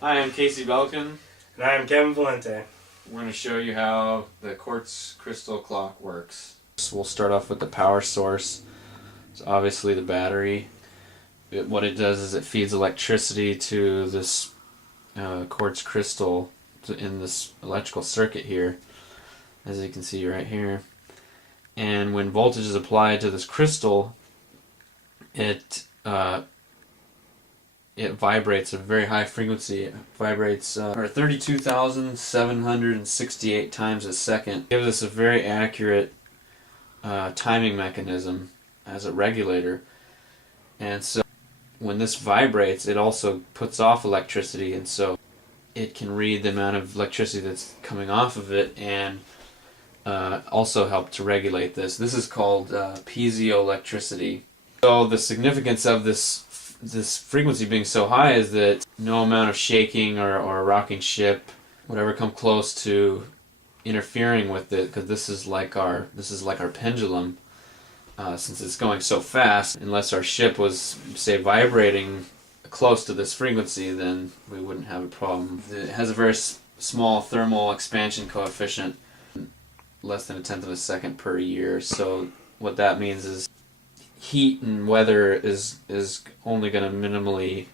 Hi, I'm Casey Belkin. And I'm Kevin Valente. We're going to show you how the quartz crystal clock works. So we'll start off with the power source. So obviously the battery. What it does is it feeds electricity to this quartz crystal in this electrical circuit here, as you can see right here. And when voltage is applied to this crystal, it vibrates at a very high frequency. It vibrates 32,768 times a second. It gives us a very accurate timing mechanism as a regulator. And so when this vibrates, it also puts off electricity, and so it can read the amount of electricity that's coming off of it and also help to regulate this. This is called piezoelectricity. So the significance of this frequency being so high is that no amount of shaking or rocking ship would ever come close to interfering with it, because this is like our pendulum. Since it's going so fast, unless our ship was, say, vibrating close to this frequency, then we wouldn't have a problem. It has a very small thermal expansion coefficient, less than 1/10 of a second per year. So what that means is heat and weather is only going to minimally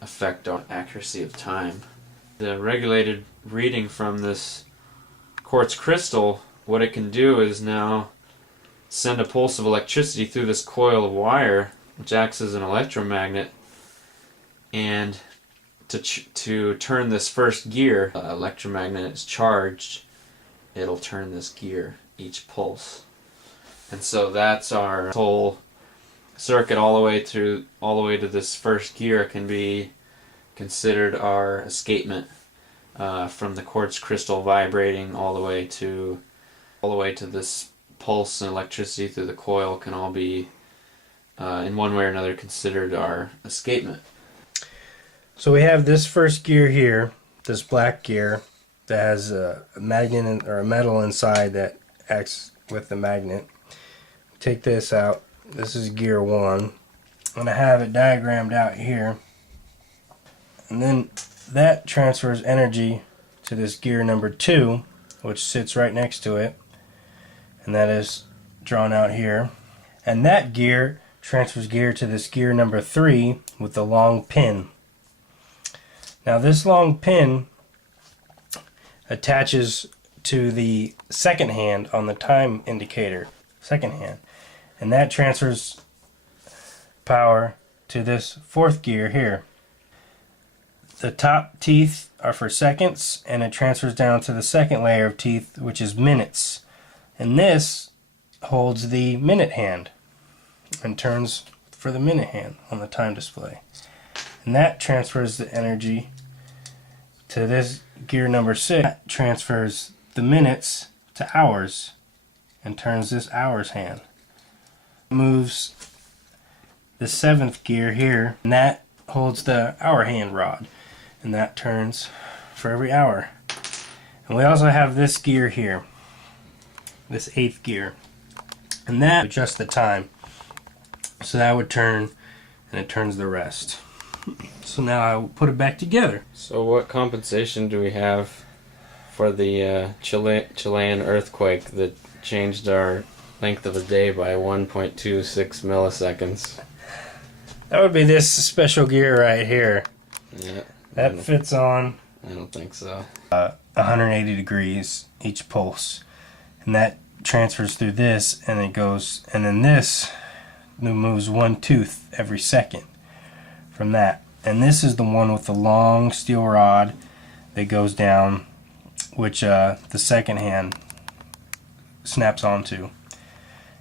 affect our accuracy of time. The regulated reading from this quartz crystal, what it can do is now send a pulse of electricity through this coil of wire, which acts as an electromagnet, and to turn this first gear, electromagnet is charged, it'll turn this gear each pulse. And so that's our whole circuit all the way to this first gear can be considered our escapement from the quartz crystal vibrating all the way to this pulse, and electricity through the coil can all be in one way or another considered our escapement. So we have this first gear here, this black gear that has a magnet or a metal inside that acts with the magnet. Take this out. This is gear 1. I'm going to have it diagrammed out here. And then that transfers energy to this gear number 2, which sits right next to it. And that is drawn out here. And that gear transfers gear to this gear number 3 with the long pin. Now this long pin attaches to the second hand on the time indicator, second hand, and that transfers power to this fourth gear here. The top teeth are for seconds, and it transfers down to the second layer of teeth, which is minutes. And this holds the minute hand and turns for the minute hand on the time display. And that transfers the energy to this gear number 6. That transfers the minutes to hours and turns this hours hand. Moves the 7th gear here, and that holds the hour hand rod, and that turns for every hour. And we also have this gear here, this 8th gear, and that adjusts the time. So that would turn, and it turns the rest. So now I will put it back together. So what compensation do we have for the Chilean earthquake that changed our length of a day by 1.26 milliseconds? That would be this special gear right here. Yeah. That fits on I don't think so. 180 degrees each pulse. And that transfers through this, and it goes, and then this moves 1 tooth every second from that. And this is the one with the long steel rod that goes down, which the second hand snaps onto.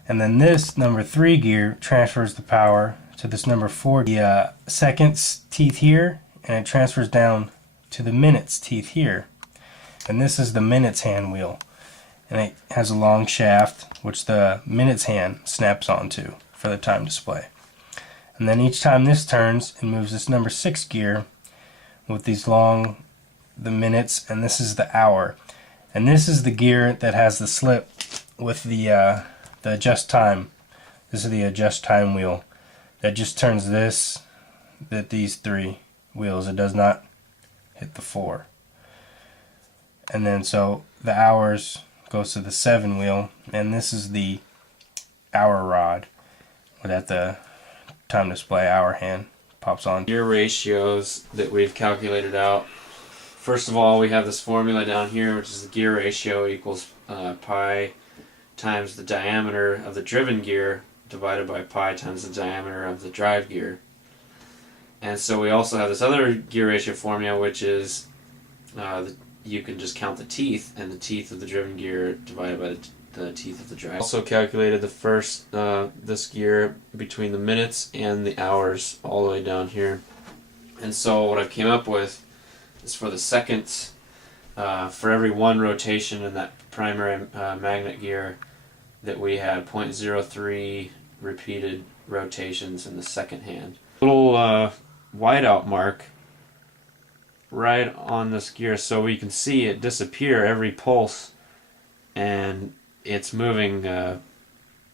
And then this number 3 gear transfers the power to this number 4, the seconds teeth here, and it transfers down to the minutes teeth here. And this is the minutes hand wheel, and it has a long shaft which the minutes hand snaps onto for the time display. And then each time this turns, it moves this number 6 gear with these the minutes, and this is the hour. And this is the gear that has the slip with the adjust time. This is the adjust time wheel that just turns these 3 wheels. It does not hit the 4. And then so the hours goes to the 7 wheel, and this is the hour rod that the time display hour hand pops on. Gear ratios that we've calculated out. First of all, we have this formula down here, which is the gear ratio equals pi times the diameter of the driven gear divided by pi times the diameter of the drive gear. And so we also have this other gear ratio formula, which is you can just count the teeth, and the teeth of the driven gear divided by the teeth of the drive. Also calculated the first this gear between the minutes and the hours all the way down here. And so what I came up with is for the seconds, for every 1 rotation in that primary magnet gear, that we had 0.03 repeated rotations in the second hand. Little whiteout mark right on this gear, so we can see it disappear every pulse, and it's moving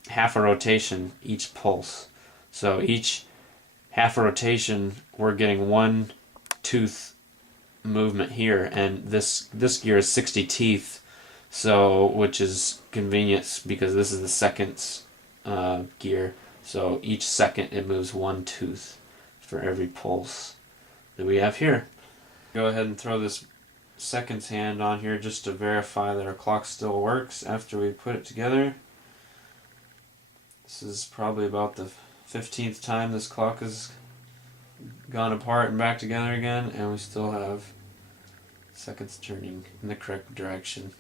half a rotation each pulse. So each half a rotation we're getting 1 tooth movement here, and this gear is 60 teeth, so which is convenient because this is the seconds gear, so each second it moves 1 tooth for every pulse that we have here. Go ahead and throw this seconds hand on here just to verify that our clock still works after we put it together. This is probably about the 15th time this clock has gone apart and back together again, and we still have seconds turning in the correct direction.